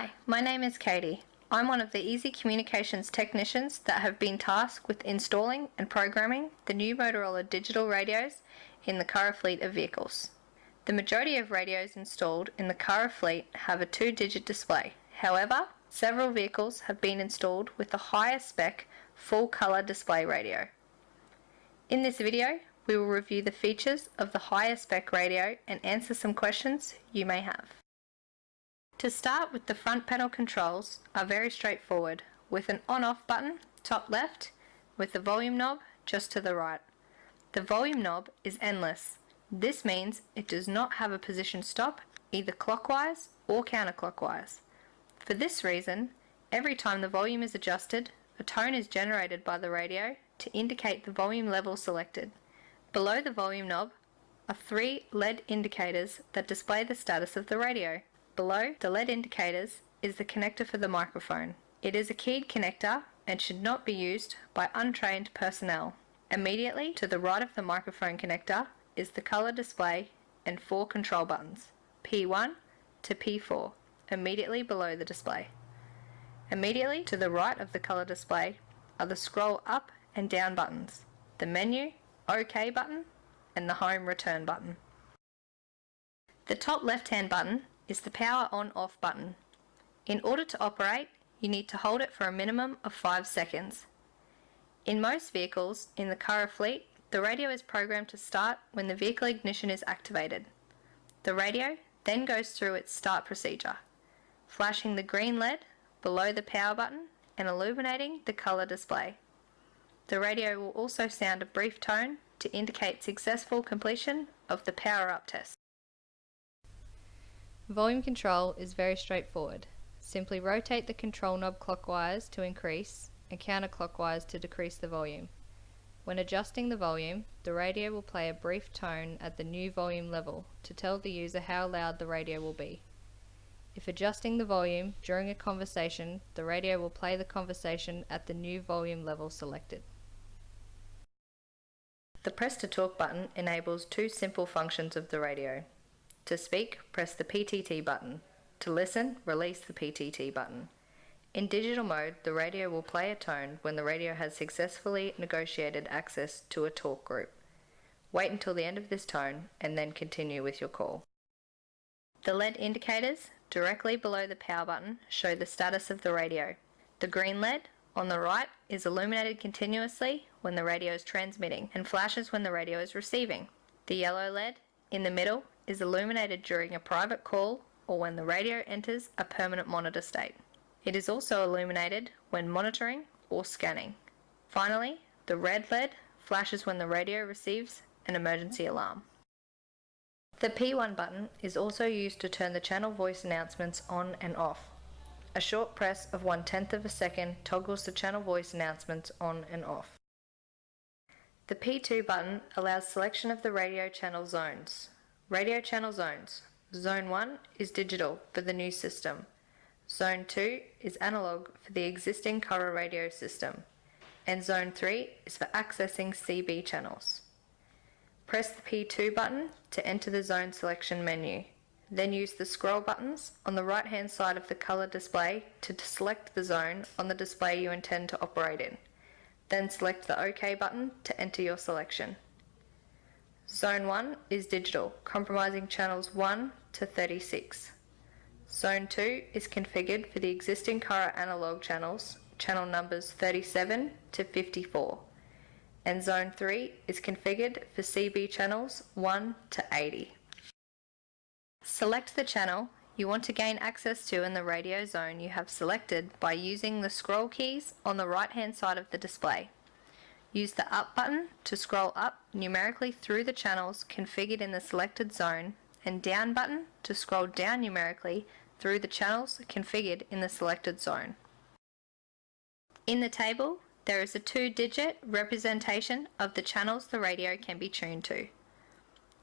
Hi, my name is Katie. I'm one of the Easy Communications technicians that have been tasked with installing and programming the new Motorola digital radios in the Curragh fleet of vehicles. The majority of radios installed in the Curragh fleet have a 2-digit display. However, several vehicles have been installed with the higher spec full colour display radio. In this video, we will review the features of the higher spec radio and answer some questions you may have. To start with, the front panel controls are very straightforward, with an on-off button top left with the volume knob just to the right. The volume knob is endless. This means it does not have a position stop either clockwise or counterclockwise. For this reason, every time the volume is adjusted, a tone is generated by the radio to indicate the volume level selected. Below the volume knob are 3 LED indicators that display the status of the radio. Below the LED indicators is the connector for the microphone. It is a keyed connector and should not be used by untrained personnel. Immediately to the right of the microphone connector is the colour display and 4 control buttons, P1 to P4, immediately below the display. Immediately to the right of the colour display are the scroll up and down buttons, the menu, OK button, and the home return button. The top left-hand button is the power on-off button. In order to operate, you need to hold it for a minimum of 5 seconds. In most vehicles in the Curragh fleet, the radio is programmed to start when the vehicle ignition is activated. The radio then goes through its start procedure, flashing the green LED below the power button and illuminating the colour display. The radio will also sound a brief tone to indicate successful completion of the power-up test. Volume control is very straightforward. Simply rotate the control knob clockwise to increase and counterclockwise to decrease the volume. When adjusting the volume, the radio will play a brief tone at the new volume level to tell the user how loud the radio will be. If adjusting the volume during a conversation, the radio will play the conversation at the new volume level selected. The press to talk button enables 2 simple functions of the radio. To speak, press the PTT button. To listen, release the PTT button. In digital mode, the radio will play a tone when the radio has successfully negotiated access to a talk group. Wait until the end of this tone and then continue with your call. The LED indicators directly below the power button show the status of the radio. The green LED on the right is illuminated continuously when the radio is transmitting and flashes when the radio is receiving. The yellow LED in the middle is illuminated during a private call or when the radio enters a permanent monitor state. It is also illuminated when monitoring or scanning. Finally, the red LED flashes when the radio receives an emergency alarm. The P1 button is also used to turn the channel voice announcements on and off. A short press of 1/10 of a second toggles the channel voice announcements on and off. The P2 button allows selection of the radio channel zones. Radio channel zones. Zone 1 is digital for the new system. Zone 2 is analog for the existing Curragh radio system. And Zone 3 is for accessing CB channels. Press the P2 button to enter the zone selection menu. Then use the scroll buttons on the right hand side of the colour display to select the zone on the display you intend to operate in. Then select the OK button to enter your selection. Zone 1 is digital, comprising channels 1 to 36. Zone 2 is configured for the existing Curragh analog channels, channel numbers 37 to 54. And Zone 3 is configured for CB channels 1 to 80. Select the channel you want to gain access to in the radio zone you have selected by using the scroll keys on the right hand side of the display. Use the up button to scroll up numerically through the channels configured in the selected zone and down button to scroll down numerically through the channels configured in the selected zone. In the table, there is a 2-digit representation of the channels the radio can be tuned to.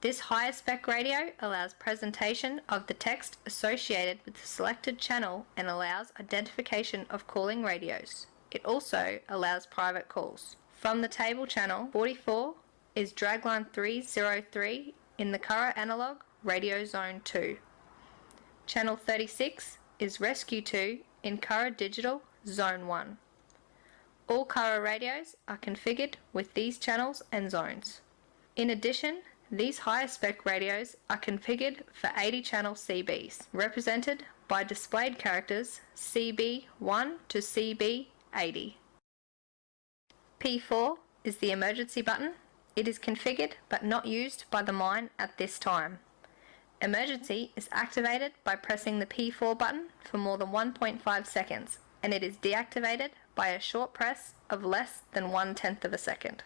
This higher spec radio allows presentation of the text associated with the selected channel and allows identification of calling radios. It also allows private calls. From the table, channel 44 is dragline 303 in the Curragh analog radio zone 2. Channel 36 is Rescue 2 in Curragh Digital Zone 1. All Curragh radios are configured with these channels and zones. In addition, these higher spec radios are configured for 80 channel CBs, represented by displayed characters CB1 to CB80. P4 is the emergency button. It is configured but not used by the mine at this time. Emergency is activated by pressing the P4 button for more than 1.5 seconds, and it is deactivated by a short press of less than 1/10 of a second.